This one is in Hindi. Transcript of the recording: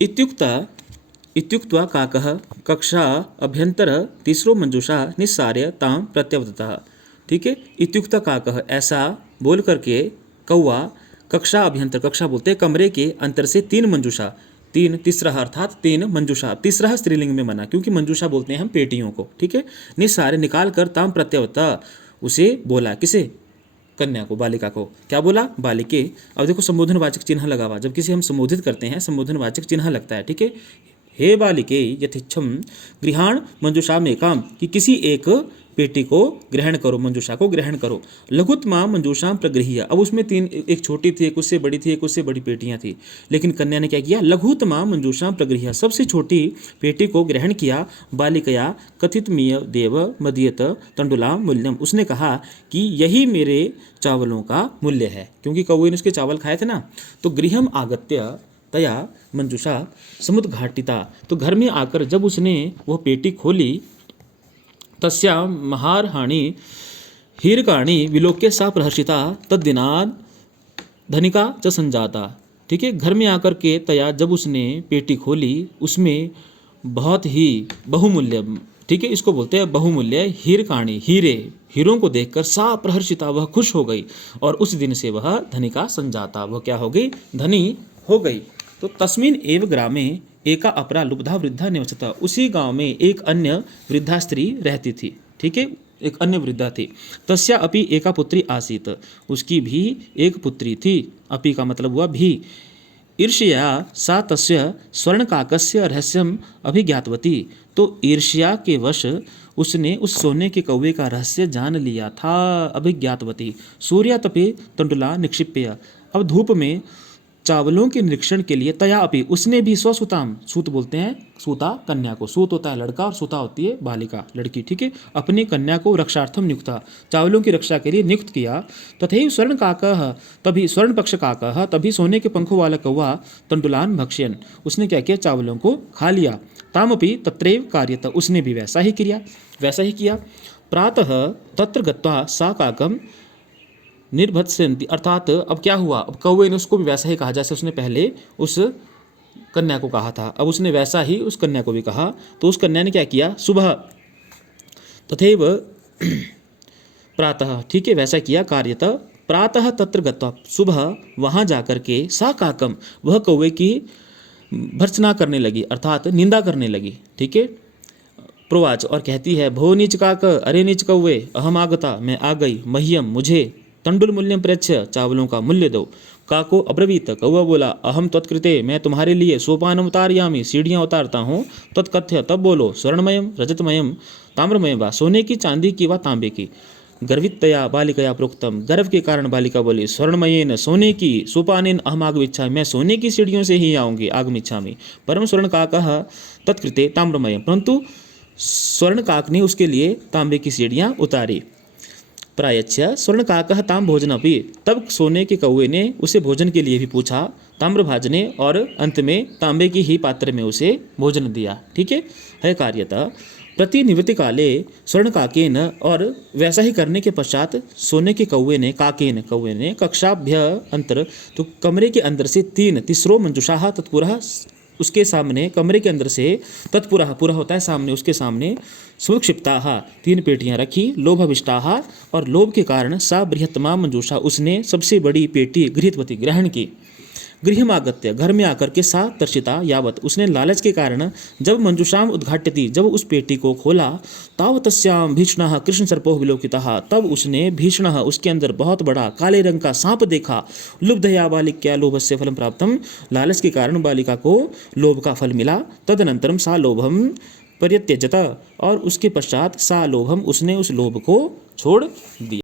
इत्युक्ता इत्युक्त्वा काकः कक्षा अभ्यंतर तीसरो मंजूषा निस्सार्य ताम प्रत्यवतः। ठीक है, इत्युक्ता काकः ऐसा बोल करके कौवा कक्षा अभ्यंतर, कक्षा बोलते हैं कमरे के अंतर से तीन मंजूषा, तीन तीसरा अर्थात तीन मंजूषा, तीसरा स्त्रीलिंग में बना क्योंकि मंजूषा बोलते हैं हम पेटियों को। ठीक है, निस्सार्य निकाल कर ताम प्रत्यवतः उसे बोला, किसे, कन्या को, बालिका को। क्या बोला, बालिके। अब देखो संबोधनवाचक चिन्ह लगा हुआ, जब किसी हम संबोधित करते हैं संबोधनवाचक चिन्ह लगता है। ठीक है, हे बालिके यथेच्छम गृहाण मंजूषा में काम, कि किसी एक पेटी को ग्रहण करो, मंजूषा को ग्रहण करो। लघुत्तमा मंजूषा प्रगृह्य, अब उसमें तीन, एक छोटी थी, एक उससे बड़ी थी, एक उससे बड़ी पेटियां थी, लेकिन कन्या ने क्या किया, लघुत्तमा मंजूषा प्रगृह्य, सबसे छोटी पेटी को ग्रहण किया। बालिकया कथितमीय देव मदीयत तंडुला मूल्यम, उसने कहा कि यही मेरे चावलों का मूल्य है, क्योंकि कौवे ने उसके चावल खाए थे ना। तो गृहम आगत्य तया मंजूषा समुद्घाटिता, तो घर में आकर जब उसने वह पेटी खोली, तस्या महारहाणि हीरकाणि विलोक्य सा प्रहर्षिता तद्दिनाद धनिका च संजाता। ठीक है, घर में आकर के तया जब उसने पेटी खोली, उसमें बहुत ही बहुमूल्य, ठीक है, इसको बोलते हैं बहुमूल्य हीरकाणि, हीरे, हीरों को देखकर सा प्रहर्षिता, वह खुश हो गई, और उस दिन से वह धनिका संजाता, वह क्या हो गई, धनी हो गई। तो तस्मिन एव ग्रामे एका अपरा लुब्धा वृद्धा निवसता, उसी गांव में एक अन्य वृद्धा स्त्री रहती थी। ठीक है, एक अन्य वृद्धा थी। तस्या अपि एका पुत्री आसीत, उसकी भी एक पुत्री थी। अपि का मतलब हुआ भी। ईर्ष्या सा तस्य स्वर्णकाकस्य रहस्यम अभिज्ञातवती, तो ईर्ष्या के वश उसने उस सोने के कौवे का रहस्य जान लिया था। अभिज्ञातवती सूर्यातपे तंडुला निक्षिप्य, अब धूप में चावलों के निरीक्षण के लिए तया अपि, उसने भी स्वसुताम, सूत बोलते हैं सूता कन्या को, सूत होता है लड़का और सुता होती है बालिका, लड़की। ठीक है, अपनी कन्या को रक्षार्थम नियुक्ता, चावलों की रक्षा के लिए नियुक्त किया। तथैव स्वर्ण काकः, तभी स्वर्ण पक्ष काकः, तभी सोने के पंखों वाला कौवा तंडुलान भक्ष्यन, उसने क्या किया, चावलों को खा लिया। तामपि तत्रैव कार्यत, उसने भी वैसा ही किया। प्रातः तत्र गत्वा सा काकम निर्भत्सयन्ति, अर्थात अब क्या हुआ, अब कौवे ने उसको भी वैसा ही कहा जैसे उसने पहले उस कन्या को कहा था, अब उसने वैसा ही उस कन्या को भी कहा। तो उस कन्या ने क्या किया, सुबह तथैव प्रातः, ठीक है, वैसा किया। कार्यत प्रातः तत्र गत्वा, सुबह वहाँ जाकर के सा काकम, वह कौवे की भर्त्सना करने लगी, अर्थात निंदा करने लगी। ठीक है, प्रोवाच, और कहती है, भो नीच काक, अरे नीच कौवे, अहम आगता, मैं आ गई, मह्यम, मुझे, तंडुल मूल्यम प्रयच्छ, चावलों का मूल्य दो। काको अब्रवीत, कौवा बोला, अहम त्वत्कृते, मैं तुम्हारे लिए सोपान उतारयामी, सीढ़ियाँ उतारता हूँ। तत्कथ्य, तब बोलो, स्वर्णमयम रजतमयम ताम्रमयम वा, सोने की, चांदी की व तांबे की। गर्वितया बालिकया प्रोक्तम, गर्व के कारण बालिका बोली, स्वर्णमयेन, सोने की, सोपानेन अहम आगमिच्छामि, मैं सोने की सीढ़ियों से ही आऊँगी, आगमिच्छामि। परम स्वर्ण काकः तत्कृते ताम्रमयम, परंतु स्वर्ण काक ने उसके लिए तांबे की सीढ़ियाँ उतारी। प्रायच्छ स्वर्ण काकः ताम भोजनपि, तब सोने के कौवे ने उसे भोजन के लिए भी पूछा, ताम्रभाजने, और अंत में तांबे की ही पात्र में उसे भोजन दिया। ठीक है कार्यतः प्रतिनिवृत्ति काले स्वर्ण काकेन, और वैसा ही करने के पश्चात सोने के कौवे ने, कौवे ने कक्षाभ्य अंतर, तो कमरे के अंदर से तीसरो मंजुषा तत्पुरः, उसके सामने, कमरे के अंदर से, तत्पुरः, पूरा होता है सामने, उसके सामने, सुक्षिप्ताः, तीन पेटियां रखी। लोभाभिष्टाः, और लोभ के कारण, सा बृहत्तमा मंजूषा, उसने सबसे बड़ी पेटी गृहीतवती, ग्रहण की। गृहमागत्य, घर में आकर के, सा तर्षिता यावत, उसने लालच के कारण, जब मंजूषाम उद्घाट्यति, जब उस पेटी को खोला, तावतस्याम भीषणः कृष्ण सर्पो विलोकितः, तब उसने भीषणः, उसके अंदर बहुत बड़ा काले रंग का सांप देखा। लुब्धया बालिक्या लोभस्य फलम प्राप्तम, लालच के कारण बालिका को लोभ का फल मिला। तदनंतरम सा लोभम परित्यजत, और उसके पश्चात सा लोभम, उसने उस लोभ को छोड़ दिया।